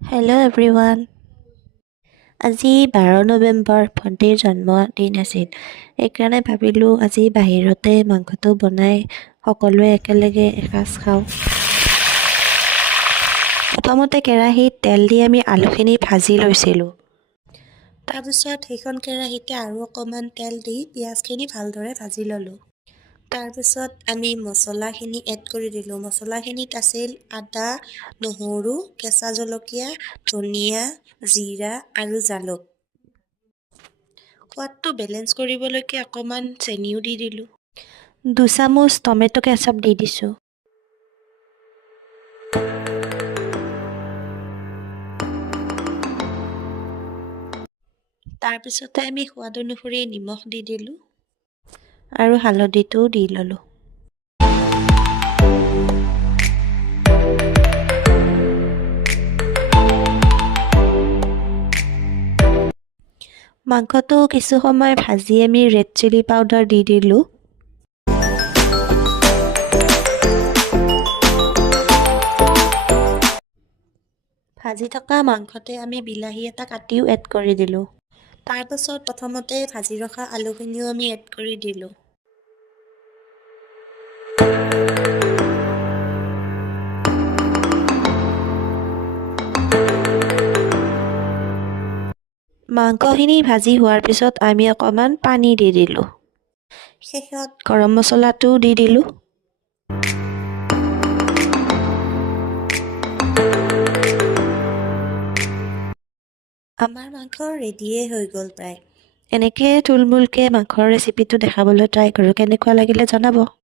Hello' everyone. আজি 12 নৱেম্বৰ ভণ্টিৰ জন্মদিন আছিল। সেইকাৰণে ভাবিলোঁ আজি বাহিৰতে মাংসটো বনাই সকলোৱে একেলগে এসাঁজ খাওঁ। প্ৰথমতে কেৰাহীত তেল দি আমি আলুখিনি ভাজি লৈছিলোঁ। তাৰপিছত সেইখন কেৰাহীতে আৰু অকণমান তেল দি পিঁয়াজখিনি ভালদৰে ভাজি ল'লোঁ। তাৰপিছত আমি মছলাখিনি এড কৰি দিলোঁ। মছলাখিনিত আছিল আদা, নহৰু, কেঁচা জলকীয়া, ধনিয়া, জিৰা আৰু জালুক। সোৱাদটো বেলেঞ্চ কৰিবলৈকে অকণমান চেনিও দি দিলোঁ। 2 চামুচ টমেটো কেচাপ দি দিছোঁ। তাৰপিছতে আমি সোৱাদ অনুসৰি নিমখ দি দিলোঁ আৰু হালধিটোও দি ল'লোঁ। মাংসটো কিছু সময় ভাজি আমি ৰেড চিলি পাউডাৰ দি দিলোঁ। ভাজি থকা মাংসতে আমি বিলাহী এটা কাটিও এড কৰি দিলোঁ। তাৰপাছত প্ৰথমতে ভাজি ৰখা আলুখিনিও আমি এড কৰি দিলোঁ। মাংসখিনি ভাজি হোৱাৰ পিছত আমি অকণমান পানী দি দিলোঁ। শেষত গৰম মছলাটোও দি দিলোঁ। আমাৰ মাংস ৰেডিয়ে হৈ গ'ল প্ৰায়। এনেকৈ থুলমূলকৈ মাংসৰ ৰেচিপিটো দেখাবলৈ ট্ৰাই কৰোঁ। কেনেকুৱা লাগিলে জনাব।